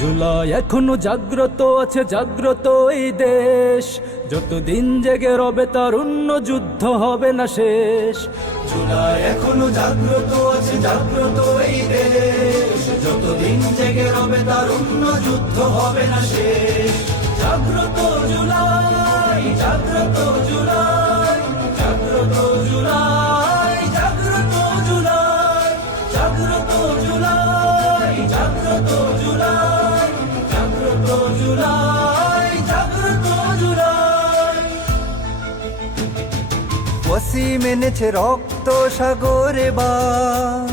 জুলাই এখনো জাগ্রত আছে, জাগ্রত এই দেশ, যতদিন জেগে রবে তারুণ্য যুদ্ধ হবে না শেষ। জুলাই এখনো জাগ্রত আছে, জাগ্রত এই দেশ, যতদিন জেগে রবে তারুণ্য যুদ্ধ হবে না শেষ। জাগ্রত জুলাই, জাগ্রত জুলাই, জাগ্রত জুলাই, জাগ্রত জুলাই, জাগ্রত জুলাই, জাগ্রত জুলাই, জাগ্রত জুলাই, জাগ্রত জুলাই। ওয়াসিম এনেছে রক্ত সাগরে বান,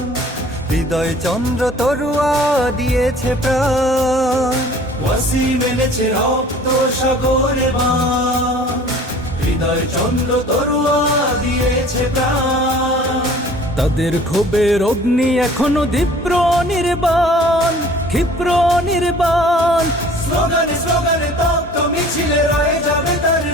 হৃদয় চন্দ্র তরুয়া দিয়েছে প্রাণ। ওয়াসিম এনেছে রক্ত সাগরে বান, হৃদয় চন্দ্র তরুয়া দিয়েছে প্রাণ। তাদের ক্ষোভের অগ্নি এখনো দীপ্র নির্বাণ, ক্ষিপ্র নির্বাণ। স্লোগানে স্লোগানে তপ্ত মিছিলে রয়ে যাবে তার